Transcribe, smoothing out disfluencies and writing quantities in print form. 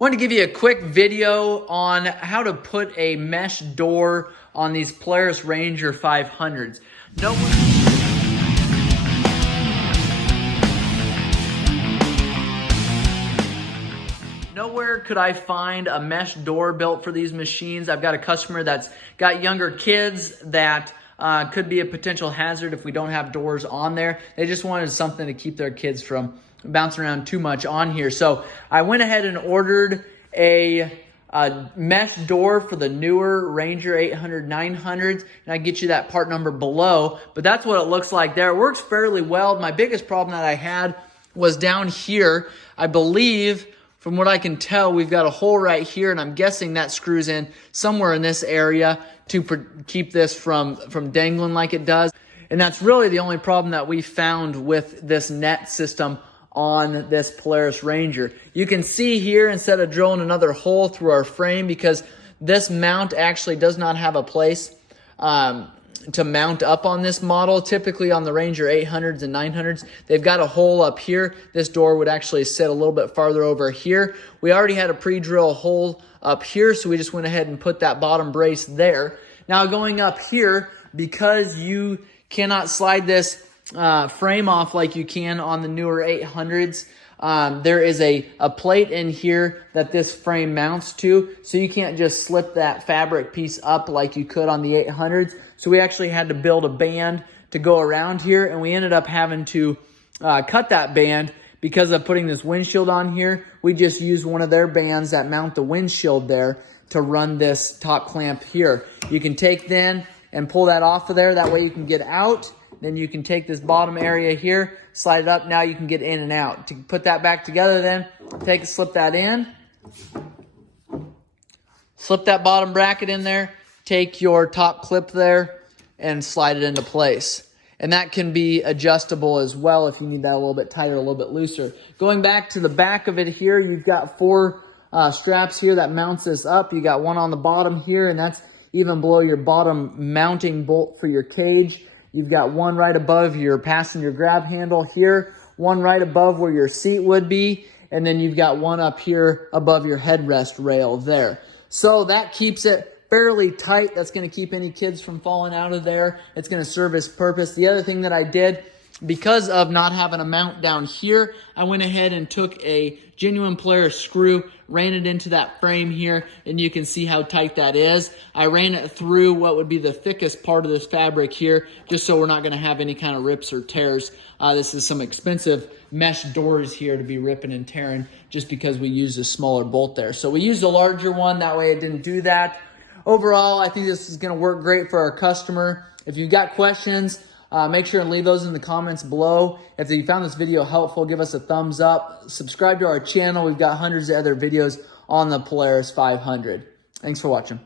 Wanted to give you a quick video on how to put a mesh door on these Polaris Ranger 500s. Nowhere could I find a mesh door built for these machines. I've got a customer that's got younger kids that could be a potential hazard if we don't have doors on there. They just wanted something to keep their kids from bouncing around too much on here. So I went ahead and ordered a mesh door for the newer Ranger 800, 900s, and I get you that part number below, but that's what it looks like there. It works fairly well. My biggest problem that I had was down here. I believe, from what I can tell, we've got a hole right here, and I'm guessing that screws in somewhere in this area to keep this from dangling like it does. And that's really the only problem that we found with this net system on this Polaris Ranger. You can see here, instead of drilling another hole through our frame, because this mount actually does not have a place to mount up on this model. Typically on the Ranger 800s and 900s, they've got a hole up here. This door would actually sit a little bit farther over here. We already had a pre-drill hole up here, so we just went ahead and put that bottom brace there. Now going up here, because you cannot slide this frame off like you can on the newer 800s, there is a plate in here that this frame mounts to, so you can't just slip that fabric piece up like you could on the 800s. So we actually had to build a band to go around here, and we ended up having to cut that band because of putting this windshield on here. We just used one of their bands that mount the windshield there to run this top clamp here. You can take then and pull that off of there. That way you can get out. Then you can take this bottom area here, slide it up. Now you can get in and out. To put that back together then, slip that in. Slip that bottom bracket in there. Take your top clip there and slide it into place. And that can be adjustable as well if you need that a little bit tighter, a little bit looser. Going back to the back of it here, you've got four straps here that mounts this up. You got one on the bottom here, and that's even below your bottom mounting bolt for your cage. You've got one right above your passenger grab handle here, one right above where your seat would be, and then you've got one up here above your headrest rail there. So that keeps it fairly tight. That's going to keep any kids from falling out of there. It's going to serve its purpose. The other thing that I did, because of not having a mount down here, I went ahead and took a genuine Polaris screw, ran it into that frame here, and you can see how tight that is. I ran it through what would be the thickest part of this fabric here, just so we're not going to have any kind of rips or tears. This is some expensive mesh doors here to be ripping and tearing just because we used a smaller bolt there. So we used a larger one, that way it didn't do that. Overall, I think this is going to work great for our customer. If you've got questions, make sure and leave those in the comments below. If you found this video helpful, give us a thumbs up. Subscribe to our channel. We've got hundreds of other videos on the Polaris 500. Thanks for watching.